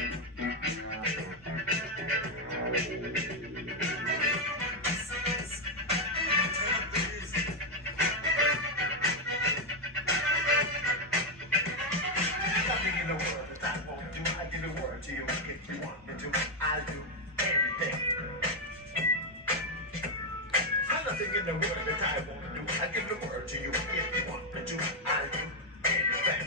In the word that I want to do, I give the word to you. If you want me to, I'll do anything.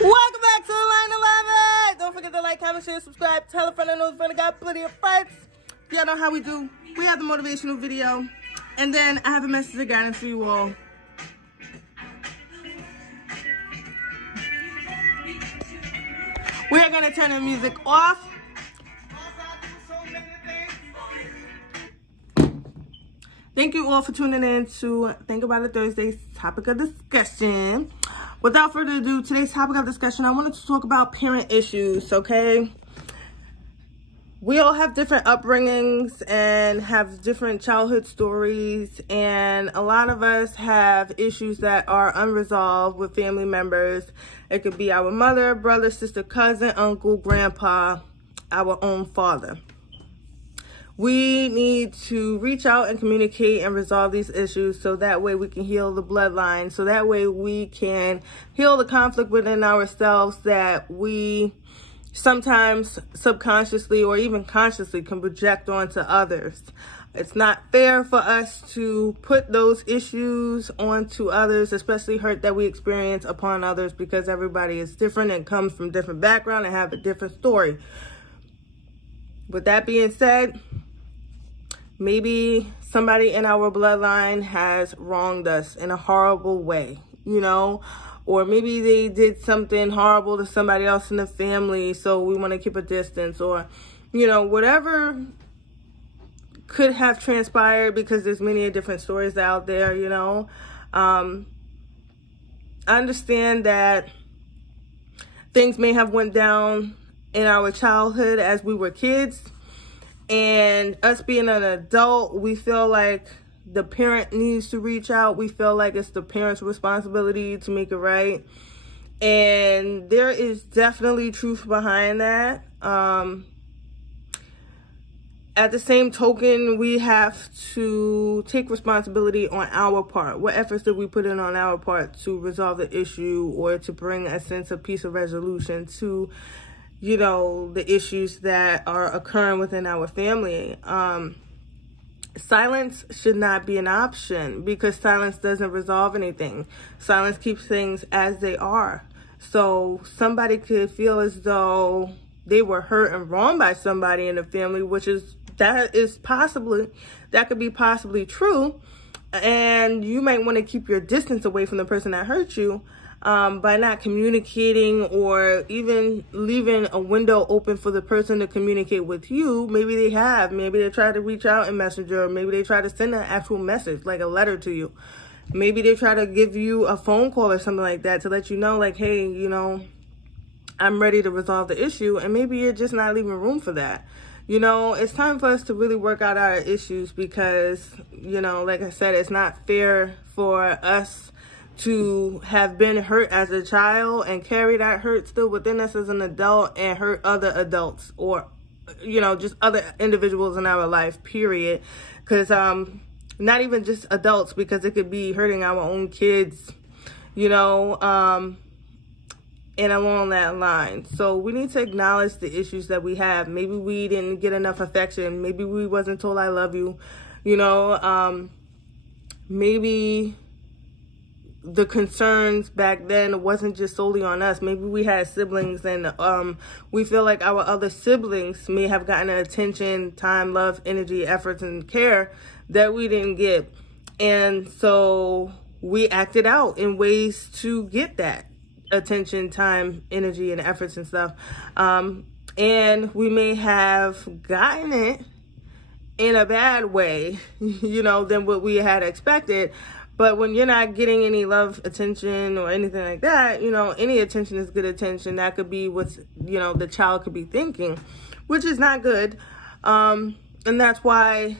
Welcome back to Enlighten Alignment. Don't forget to like, comment, share, subscribe, tell a friend and know a friend. I got plenty of fights. Y'all know how we do. We have the motivational video, and then I have a message of guidance for you all. We are going to turn the music off. Thank you all for tuning in to Think About It Thursday's topic of discussion. Without further ado, today's topic of discussion, I wanted to talk about parent issues, okay? We all have different upbringings and have different childhood stories, and a lot of us have issues that are unresolved with family members. It could be our mother, brother, sister, cousin, uncle, grandpa, our own father. We need to reach out and communicate and resolve these issues so that way we can heal the bloodline. So that way we can heal the conflict within ourselves that we sometimes subconsciously or even consciously can project onto others. It's not fair for us to put those issues onto others, especially hurt that we experience upon others, because everybody is different and comes from different background and have a different story. With that being said, maybe somebody in our bloodline has wronged us in a horrible way, you know, or maybe they did something horrible to somebody else in the family, so we want to keep a distance, or, you know, whatever could have transpired, because there's many different stories out there, you know. I understand that things may have went down in our childhood as we were kids, and us being an adult, we feel like the parent needs to reach out. We feel like it's the parent's responsibility to make it right. And there is definitely truth behind that. At the same token, we have to take responsibility on our part. What efforts did we put in on our part to resolve the issue or to bring a sense of peace or resolution to, you know, the issues that are occurring within our family? Silence should not be an option, because silence doesn't resolve anything. Silence keeps things as they are. So somebody could feel as though they were hurt and wronged by somebody in the family, that could be possibly true. And you might want to keep your distance away from the person that hurt you, by not communicating or even leaving a window open for the person to communicate with you. Maybe they try to reach out in Messenger, or maybe they try to send an actual message, like a letter to you. Maybe they try to give you a phone call or something like that to let you know, like, hey, you know, I'm ready to resolve the issue. And maybe you're just not leaving room for that. You know, it's time for us to really work out our issues, because, you know, like I said, it's not fair for us to have been hurt as a child and carry that hurt still within us as an adult and hurt other adults, or, you know, just other individuals in our life, period. Because not even just adults, because it could be hurting our own kids, you know, and along that line. So we need to acknowledge the issues that we have. Maybe we didn't get enough affection. Maybe we wasn't told I love you, you know. Maybe the concerns back then wasn't just solely on us. Maybe we had siblings, and we feel like our other siblings may have gotten attention, time, love, energy, efforts, and care that we didn't get. And so we acted out in ways to get that attention, time, energy, and efforts and stuff. And we may have gotten it in a bad way, you know, than what we had expected. But when you're not getting any love, attention, or anything like that, you know, any attention is good attention. That could be what's, you know, the child could be thinking, which is not good. And that's why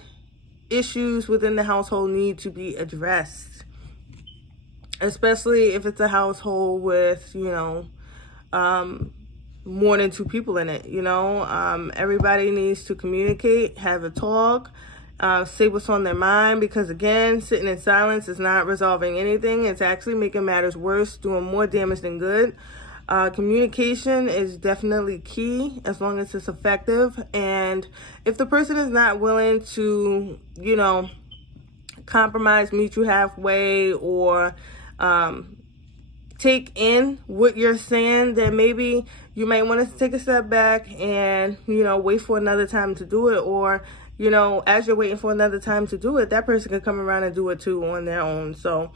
issues within the household need to be addressed, especially if it's a household with, you know, more than two people in it, you know. Everybody needs to communicate, have a talk, say what's on their mind, because again, sitting in silence is not resolving anything. It's actually making matters worse, doing more damage than good. Communication is definitely key as long as it's effective. And if the person is not willing to, you know, compromise, meet you halfway, or take in what you're saying, then maybe you might want to take a step back and, you know, wait for another time to do it. Or, you know, as you're waiting for another time to do it, that person can come around and do it too on their own. So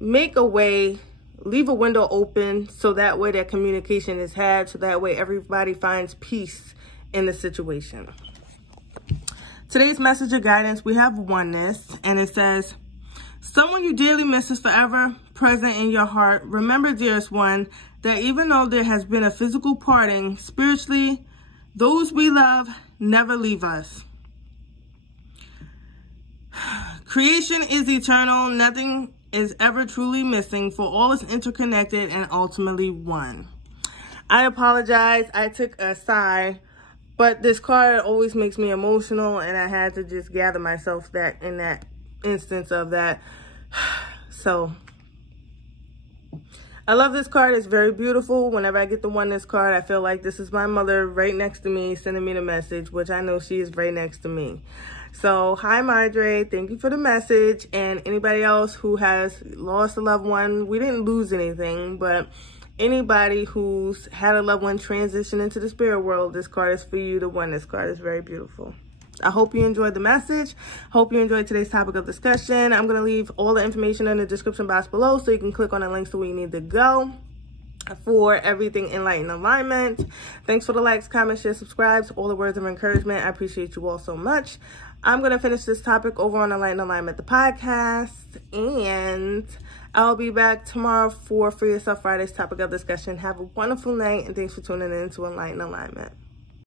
make a way, leave a window open, so that way that communication is had, so that way everybody finds peace in the situation. Today's message of guidance, we have oneness, and it says, someone you dearly miss is forever present in your heart. Remember, dearest one, that even though there has been a physical parting, spiritually, those we love never leave us. Creation is eternal. Nothing is ever truly missing, for all is interconnected and ultimately one. I apologize. I took a sigh, but this card always makes me emotional, and I had to just gather myself that in that instance of that. So I love this card. It's very beautiful. Whenever I get the oneness card, I feel like this is my mother right next to me sending me the message, which I know she is right next to me. So hi, Madre. Thank you for the message. And anybody else who has lost a loved one, we didn't lose anything, but anybody who's had a loved one transition into the spirit world, this card is for you. The oneness card is very beautiful. I hope you enjoyed the message. Hope you enjoyed today's topic of discussion. I'm going to leave all the information in the description box below, so you can click on the links to where you need to go for everything Enlighten Alignment. Thanks for the likes, comments, shares, subscribes, all the words of encouragement. I appreciate you all so much. I'm going to finish this topic over on Enlighten Alignment, the podcast, and I'll be back tomorrow for Free Yourself Friday's topic of discussion. Have a wonderful night, and thanks for tuning in to Enlighten Alignment.